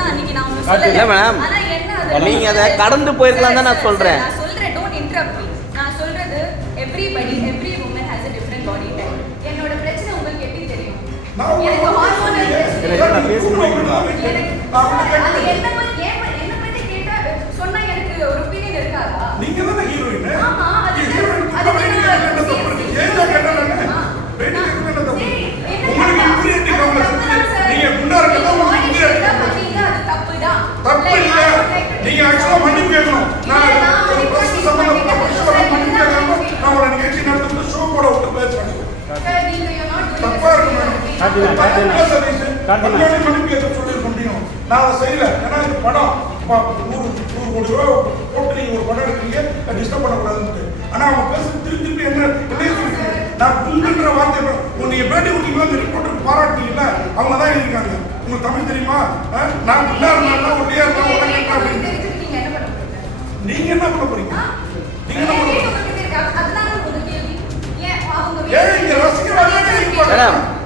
தான் அன்னைக்கு நான் உங்களுக்கு சொல்லல. இல்ல மேம், ஆனா என்ன அது நீங்க அதை கடந்து போயிருக்கலாம் தான் நான் சொல்றேன். நான் சொல்றேன், டோன்ட் இன்டரப்ட் மீ. நான் சொல்றது everybody, every woman has a different body type. என்னோட பிரச்சனை உங்களுக்கு எப்படி தெரியும்? எனக்கு ஹார்மோனல் பிரச்சனை. நான் பேசுறேன். அது என்ன பத்தி கேட்டா சொன்னா எனக்கு ஒரு ஒபினியன் இருக்காதா? நீங்க தான ஹீரோயின். ஆமா, அது நீங்க குண்டாரங்க தப்பு இல்ல. நீங்க ஆக்சுவலா மன்னிப்பு கேட்கணும். நான் ஒரு பிரச்சனை சம்பந்தப்பட்ட பிரச்சனை மன்னிப்பு கேட்கணும். நான் ஒரு நிகழ்ச்சி நடத்துறது ஷோ போட விட்டு பேசுறேன். தப்பா இருக்கு மேடம். மன்னிப்பு கேட்க சொல்லிருக்க முடியும். நான் அதை செய்யல. ஏன்னா இது படம் 100 கோடி ரூபாய் போட்டு நீங்க ஒரு படம் எடுக்கிறீங்க, டிஸ்டர்ப் பண்ணக்கூடாதுன்னு. ஆனா அவங்க பேசுறது திருப்பி என்ன சொல்றீங்க? நான் குண்டுன்ற வார்த்தை நீங்க பேட்டி கொடுத்தீங்களா, இந்த ரிப்போர்ட்டர் பாராட்டினீங்கல்ல, அவங்க தான் எழுதிருக்காங்க. உங்களுக்கு தமிழ் தெரியுமா? நான் குண்டா இருந்தாலும் ஒல்லியா இருந்தாலும் நீங்க என்ன பண்ண போறீங்க? நீங்க என்ன பண்ண போறீங்க? ஏன் இங்க ரசிகர்